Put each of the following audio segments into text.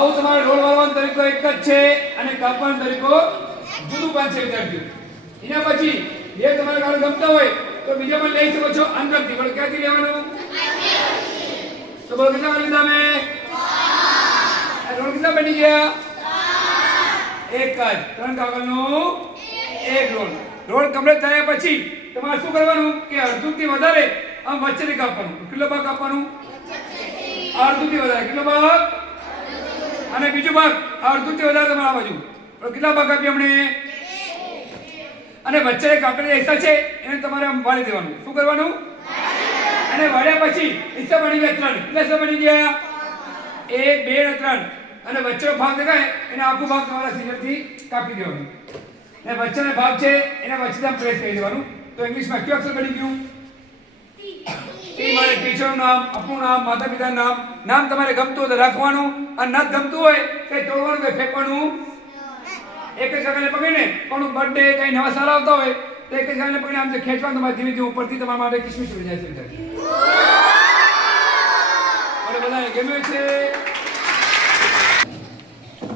આવું તમારો રોલ વાળવાનો તરીકો એક જ છે અને કાપવાનો તરીકો જુદું પણ છે વિદ્યાર્થીઓ. એના પછી જે તમારા કાગળ ગમતા હોય તો બીજા પણ લઈ શકો છો અંદરથી. પણ ક્યાંથી લેવાનું? તો બોલો કેટલા વાર લીધા મેં? રોલ કેટલા બની ગયા? એક જ. 3 કાગળનો એક રોલ. રોલ કમ્પ્લીટ થયા પછી તમારે શું કરવાનું કે અડધુંથી વધારે આમ વચ્ચેથી કાપવાનું. કેટલો ભાગ કાપવાનું? અડધુંથી વધારે. કેટલો ભાગ? અને બીજો ભાગ અડધુંથી વધારે તમારા બાજુ. કેટલા ભાગ આપી આપણે? અને વચ્ચે કાપેલા હિસ્સા છે એને તમારે આમ વાળી દેવાનું. શું કરવાનું? અને વાળ્યા પછી હિસ્સા બની ગયા 3. કેટલા હિસ્સા બની ગયા? 1 2 અને 3. અને વચ્ચેનો ભાગ દેખાય એને આખો ભાગ તમારા સીઝરથી કાપી દેવાનો. અને વચ્ચેનો ભાગ છે એને વચ્ચેથી આમ પ્રેસ કરી દેવાનું. તો ઇંગ્લિશમાં કયું અક્ષર બની ગયું? ટી. મારે ટીચરનું નામ, આપણું નામ, માતા પિતાનું નામ. નામ તમારે ગમતું હોય તો રાખવાનું અને ન ગમતું હોય કઈ તોડવાનું કઈ ફેંકવાનું. એક જ કાગળને પકડીને કોનું બર્થડે કઈ નવા સાલ આવતા હોય તો એક જ કાગળને પકડીને આમ ખેંચવાનું. તમારે ધીમે ધીમે ઉપરથી તમારા માટે કિસમિસ ઉડી જાય છે. મને બધાને ગમ્યું છે?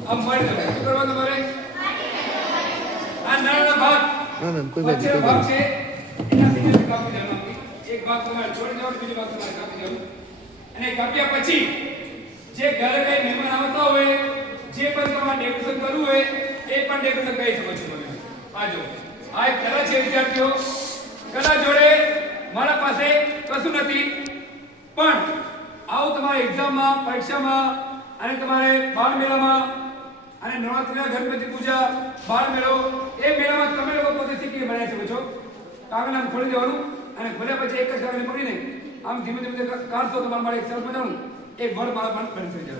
આમ મારી દો. શું કરવાનું તમારે? આ નાના ભાગ વચ્ચેનો ભાગ છે એના સીધે કાપી દેવાનો. એક ભાગ તમારે છોડી દેવાનો, બીજો ભાગ તમારે કાપી દેવાનો. અને કાપ્યા પછી જે ઘરે કઈ મહેમાન આવતા હોય જે પણ તમારે ડેકોરેશન કરવું હોય એ પણ ડેકોરેશન કરી શકો છો તમે. આ જો આ એક કલા છે વિદ્યાર્થીઓ. કલા જોડે મારા પાસે કશું નથી પણ આવું તમારે એક્ઝામમાં, પરીક્ષામાં અને તમારે બાળ મેળામાં અને નવરાત્રિના ગણપતિ પૂજા, બાળ મેળો એ મેળામાં તમે લોકો પોતે શીખી બનાવી શકો છો. કાગળ આમ ખોલી દેવાનું અને ખોલ્યા પછી એક જ કાગળને પકડીને આમ ધીમે ધીમે કાઢશો તમારા માટે એક સરસ મજાનું એક વડ માળા પણ બની થઈ જશે.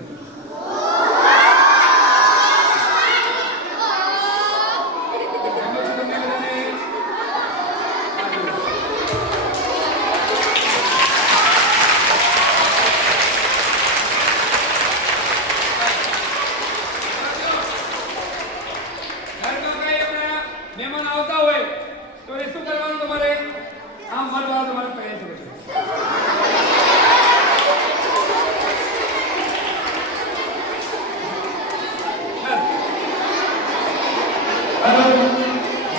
મહેમાન આવતા હોય તો એ શું કરવાનું તમારે? આમ વડવા તમારે પહેરી શકો છો.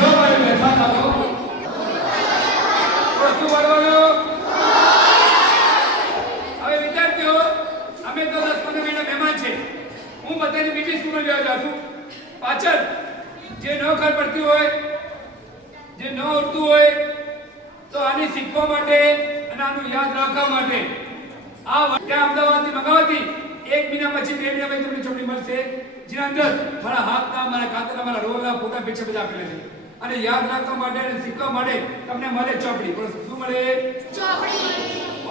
જો મારે મહેમાન આવો તો શું વડવાનું? હવે વિદ્યાર્થીઓ અમે તો 10-15 મહિના મહેમાન છે. હું બધાની બીજી સ્કૂલમાં જવા જાઉં છું. પાછળ જે ન ખબર પડતી હોય, જે ન આવડતું હોય તો આની શીખવા માટે અને આનું યાદ રાખવા માટે આ ત્યાં અમદાવાદથી મંગાવતી 1 મહિના પછી 2 મહિના પછી તમને ચોપડી મળશે જેના અંદર મારા હાથના, મારા ખાતાના, મારા રોલના ફોટા પિક્ચર બધા આપેલા છે. અને યાદ રાખવા માટે અને શીખવા માટે તમને મળે ચોપડી. શું મળે? ચોપડી.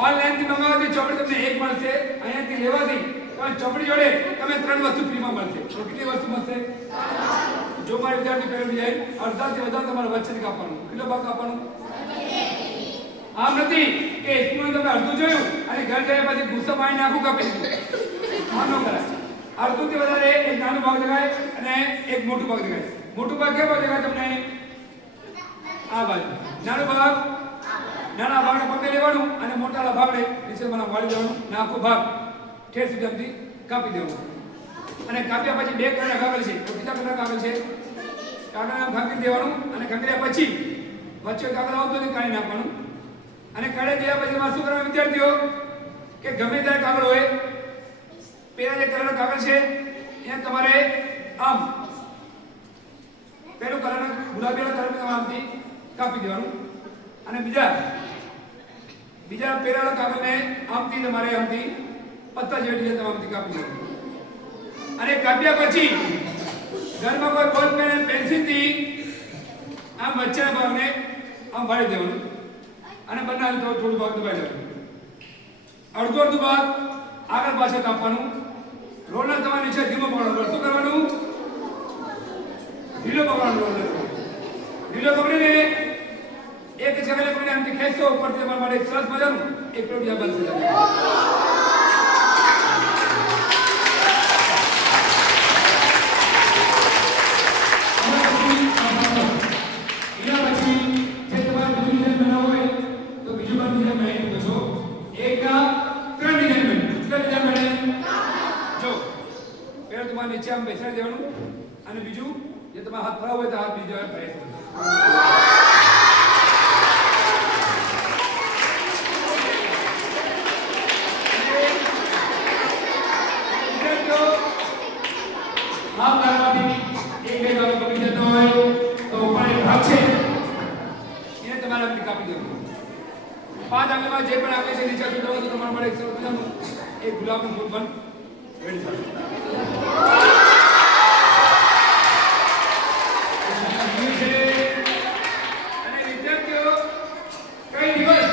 ઓનલાઈનથી મંગાવતી ચોપડી તમને એક મળશે. અહીંયાથી લેવાથી તમે ચોપડી જોડે તમે 3 વસ્તુ ફ્રીમાં મળશે. તો કેટલી વસ્તુ મળશે? જો મારે વિદ્યાર્થી પહેરવી જાય અડધાથી વધારે તમારે વચ્ચેથી કાપવાનું. કેટલો ભાગ કાપવાનું? આમ નથી કે સ્કૂલમાં તમે અડધું જોયું અને ઘર ગયા પછી ગુસ્સો મારીને આખું કાપી દીધું. આમ ન કરાય. અડધુંથી વધારે એક નાનો ભાગ દેખાય અને એક મોટું ભાગ દેખાય. મોટું ભાગ કેવો દેખાય તમને? આ બાજુ. નાનો ભાગ નાના ભાગને પકડી લેવાનું અને મોટા ભાગને નીચે મને વાળી દેવાનું અને આખો ભાગ ઠેર સુધી કાપી દેવાનું. અને કાપ્યા પછી 2 કલરના કાગળ છે. તો કેટલા કલરના કાગળ છે? કાગળ આમ ખાંકી દેવાનું અને ખાંક્યા પછી વચ્ચે કાગળ આવતો ને કાઢી નાખવાનું. અને કાઢી દીધા પછી તમારે શું કરવાનું વિદ્યાર્થીઓ કે ગમે ત્યારે કાગળ હોય પેલા જે કલરનો કાગળ છે એને તમારે આમ પેલો કલરનો ગુલાબી કલરનો તમારે આમથી કાપી દેવાનું. અને બીજા પેલા કાગળને આમથી તમારે આમથી પત્તા જેવી રીતે આમથી કાપી દેવાનું. અને કાપ્યા પછી ઘરમાં કોઈ બોલ પેન અને પેન્સિલથી આમ વચ્ચેના ભાગને આમ વાળી દેવાનું. અને બંને થોડું ભાગ દબાઈ દેવાનું. અડધું ભાગ આગળ પાછળ કાપવાનું. રોલર તમારે નીચે ધીમો પકડવાનો. શું કરવાનું? ઢીલો પકડવાનો. રોલર ઢીલો પકડીને એક જગ્યાએ પકડીને આમથી ખેંચતો ઉપરથી તમારા માટે એક સરસ મજાનું એક પ્રોગ્રામ બનશે. તમારે નીચે આમ બેસાડી દેવાનું અને બીજું જે તમારા હાથ ફરાવ હોય તો હાથ બીજો ફરાય શકો. હાથ કરવાથી એક બે વાર પકડી જતો હોય તો ઉપર એક ભાગ છે એને તમારે આમ કાપી દેવાનું. 5 આંગળીમાં જે પણ આવે છે નીચે સુધી તો તમારા માટે એક ગુલાબનું ફૂલ પણ રેડી થશે. અને વિદ્યાર્થીઓ કઈ દિવસ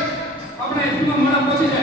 આપણે સ્કૂલમાં મોડા પહોંચી જાય